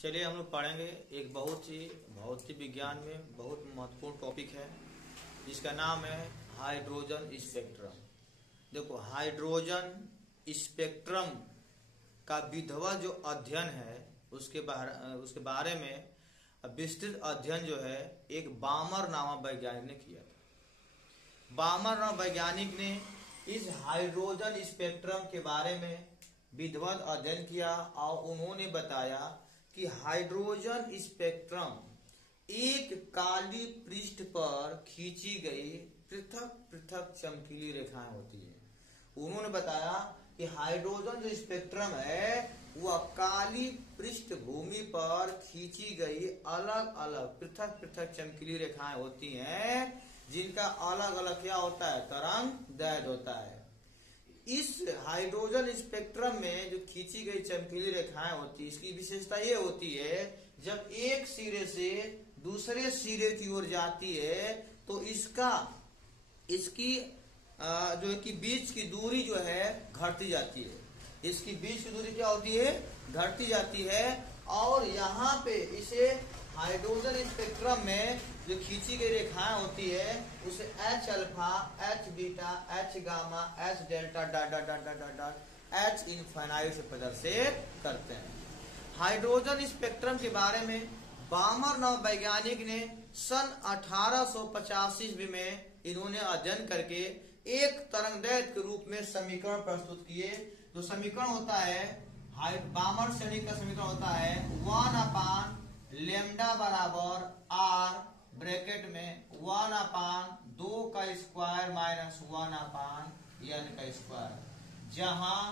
चलिए हम लोग पढ़ेंगे एक बहुत ही भौतिक विज्ञान में बहुत महत्वपूर्ण टॉपिक है जिसका नाम है हाइड्रोजन स्पेक्ट्रम। देखो, हाइड्रोजन स्पेक्ट्रम का विधवा जो अध्ययन है उसके बारे में विस्तृत अध्ययन जो है एक बामर नामक वैज्ञानिक ने किया था। बामर नामक वैज्ञानिक ने इस हाइड्रोजन स्पेक्ट्रम के बारे में विधिवत अध्ययन किया और उन्होंने बताया कि हाइड्रोजन स्पेक्ट्रम एक काली पृष्ठ पर खींची गई पृथक पृथक चमकीली रेखाएं होती है। उन्होंने बताया कि हाइड्रोजन जो स्पेक्ट्रम है वह काली पृष्ठभूमि पर खींची गई अलग अलग पृथक पृथक चमकीली रेखाएं होती हैं, जिनका अलग अलग क्या होता है, तरंग दैर्घ्य होता है। इस हाइड्रोजन स्पेक्ट्रम में जो खींची गई चमकीली रेखाएं होती है, इसकी विशेषता ये होती है जब एक सिरे से दूसरे सिरे की ओर जाती है तो इसकी जो है कि बीच की दूरी जो है घटती जाती है। इसकी बीच की दूरी क्या होती है, घटती जाती है। और यहाँ पे इसे हाइड्रोजन स्पेक्ट्रम में जो खींची गई रेखाएं होती है उसे H alpha, H beta, H gamma, H delta H infinite से प्रदर्शित करते हैं। हाइड्रोजन स्पेक्ट्रम के बारे में बामर नामक वैज्ञानिक ने सन 1885 ईस्वी में इन्होंने अध्ययन करके एक तरंगदैर्घ्य के रूप में समीकरण प्रस्तुत किए। जो समीकरण होता है बामर श्रेणी का समीकरण होता है 1/λ बराबर r ब्रैकेट में 1/2 का स्क्वायर माइनस 1/n का स्क्वायर, जहां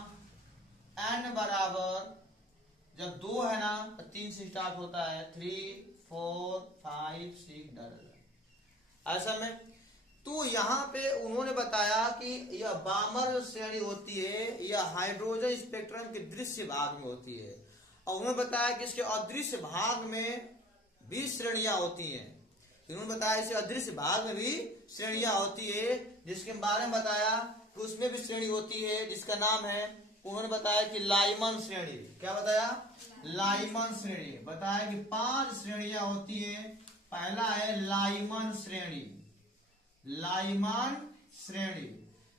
n बराबर जब 2 है ना तो 3 से स्टार्ट होता है, 3, 4, 5, 6 ऐसा में। तो यहाँ पे उन्होंने बताया कि यह बामर श्रेणी होती है, यह हाइड्रोजन स्पेक्ट्रम के दृश्य भाग में होती है। और उन्होंने बताया कि इसके अदृश्य भाग में भी श्रेणियां होती हैं। उन्होंने बताया इसे अदृश्य भाग में भी श्रेणियां होती है, जिसके बारे में बताया कि उसमें भी श्रेणी होती है जिसका नाम है, उन्होंने बताया कि लाइमन श्रेणी। क्या बताया? लाइमन श्रेणी। बताया कि 5 श्रेणियां होती है। पहला है लाइमन श्रेणी। लाइमन श्रेणी,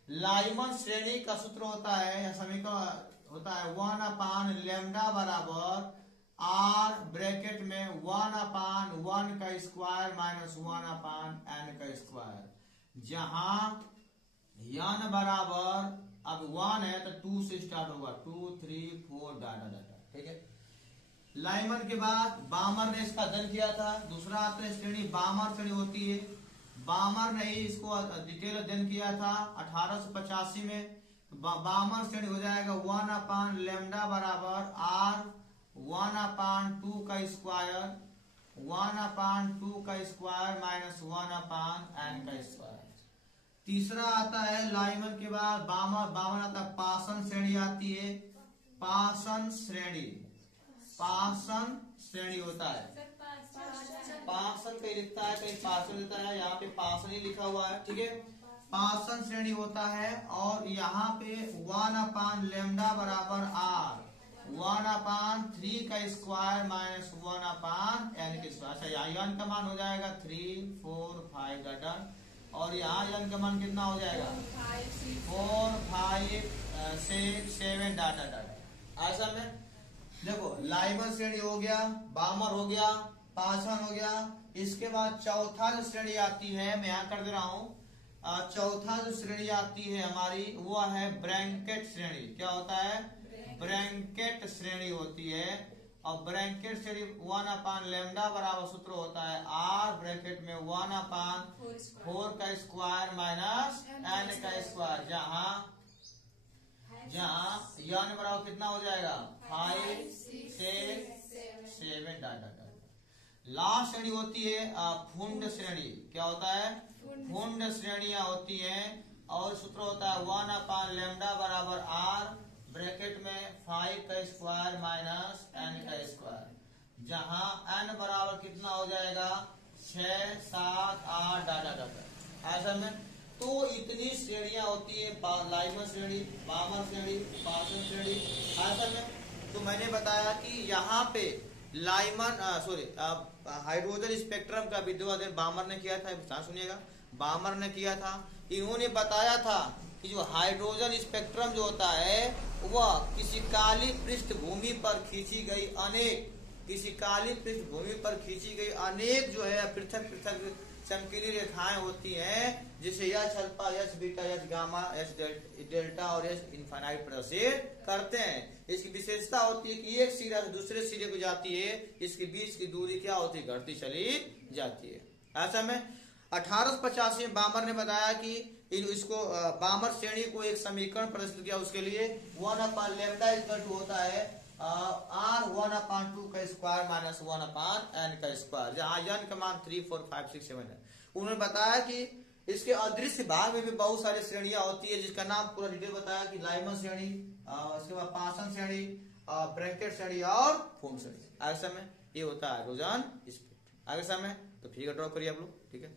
लाइमन श्रेणी का सूत्र होता है या समीकरण होता है 1/λ बराबर r ब्रैकेट में 1/1 का स्क्वायर माइनस 1/n का स्क्वायर, जहां n बराबर अब 1 है तो 2 से स्टार्ट होगा, 2, 3, 4 डाटा। ठीक है। लाइमन के बाद बामर ने इसका अध्ययन किया था। दूसरा आता है श्रेणी बामर श्रेणी होती है। बामर ने ही इसको डिटेल अध्ययन किया था 1885 में। बामर श्रेणी हो जाएगा 1/λ बराबर r 1/2 का स्क्वायर, 1/2 का स्क्वायर माइनस 1/n का स्क्वायर। तीसरा आता है लाइमन के बाद बामर आता है पासन श्रेणी आती है। पासन श्रेणी, पासन श्रेणी होता है। पासन कहीं लिखता है, कहीं पासन लिखता है, यहाँ पे पासन ही लिखा हुआ है। ठीक है। पासन श्रेणी होता है और यहाँ पे 1/λ बराबर r 1/3 का स्क्वायर माइनस 1/n के स्क्वायर। अच्छा, यहाँ n का मान हो जाएगा 3, 4, 5 डाटा, और यहाँ n का मान कितना हो जाएगा 4, 5, 6, 7 डाटा। ऐसा में देखो, लाइमन श्रेणी हो गया, बामर हो गया, पासन हो गया। इसके बाद चौथा जो श्रेणी आती है, मैं यहाँ कर दे रहा हूँ, चौथा जो श्रेणी आती है हमारी वो है ब्रैकेट श्रेणी। क्या होता है? ब्रैकेट श्रेणी होती है। और ब्रैकेट श्रेणी 1/λ बराबर सूत्र होता है r ब्रैकेट में 1/4 का स्क्वायर माइनस n का स्क्वायर, जहाँ n बराबर कितना हो जाएगा 5, 6, 7 डाटा। लास्ट श्रेणी होती है फुंड श्रेणी। क्या होता है? फुंड श्रेणियां होती हैं और सूत्र होता है 1/λ बराबर r ब्रैकेट में 5 का स्क्वायर माइनस n का स्क्वायर, जहां n बराबर कितना हो जाएगा 6, 7, 8 डाटा। ऐसा में तो इतनी श्रेणियां होती है, लाइमन श्रेणी, बामर श्रेणी, पासन श्रेणी। ऐसा में तो मैंने बताया कि यहाँ पे हाइड्रोजन स्पेक्ट्रम का विद्याध्ययन बामर ने किया था। ध्यान सुनिएगा, बामर ने किया था। इन्होंने बताया था कि जो हाइड्रोजन स्पेक्ट्रम जो होता है वह किसी काली पृष्ठभूमि पर खींची गई अनेक जो है पृथक पृथक चमकीली रेखाएं होती हैं, जिसे H alpha, H beta, H gamma, H delta और एच इनफाइनाइट प्रदर्शित करते हैं। इसकी विशेषता होती है कि एक सिरा से दूसरे सिरे को जाती है, इसके बीच की दूरी क्या होती है, घटती चली जाती है। ऐसा में 1885 में बामर ने बताया कि इसको बामर श्रेणी को एक समीकरण प्रस्तुत किया। उसके लिए 1/λ इक्वल टू होता है R1/2 का स्क्वायर माइनस 1/n का स्क्वायर, जहाँ n का मान 3, 4, 5, 6, 7 है। उन्होंने बताया कि इसके अदृश्य भाग में भी बहुत सारी श्रेणियां होती है, जिसका नाम पूरा डिटेल बताया कि लाइमन श्रेणी, उसके बाद पासन श्रेणी, ब्रैकेट श्रेणी और फोम श्रेणी। आगे समय ये होता है हाइड्रोजन स्पेक्ट्रम। आगे समय तो फिगर ड्रॉ करिए आप लोग, ठीक है।